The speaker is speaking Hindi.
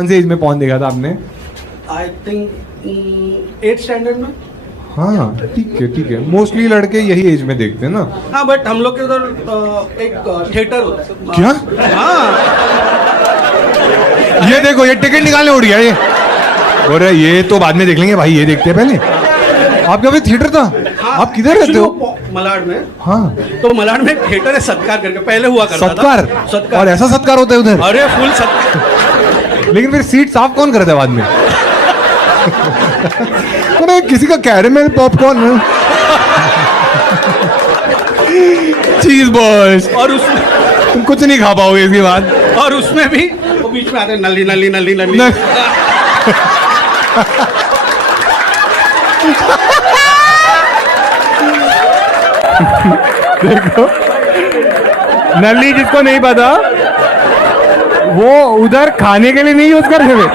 कौन से एज में पॉर्न देखा था आपने? आई थिंक 8th स्टैंडर्ड में। हाँ ठीक है, मोस्टली लड़के यही एज में देखते हैं ना। हाँ बट हम लोग के उधर एक थिएटर होता है। क्या? हाँ ये देखो, ये टिकट निकालने उड़ गया ये। अरे ये तो बाद में देख लेंगे भाई, ये देखते हैं पहले। आपका भी थिएटर था? आप किधर रहते हो? मलाड में। हाँ तो मलाड में थिएटर है सत्कार करके, पहले हुआ करता सत्कार? था। सत्कार। और ऐसा सत्कार होता है उधर? अरे फुल सत्कार। लेकिन फिर सीट साफ कौन करता है बाद में? अरे किसी का कैरेमल पॉपकॉर्न, चीज बॉल्स, और उसमें तुम कुछ नहीं खा पाओगे इसके बाद। और उसमें भी वो बीच में आते हैं नली नली नली नली। देखो, नली जिसको नहीं पता वो उधर खाने के लिए नहीं यूज करते थे।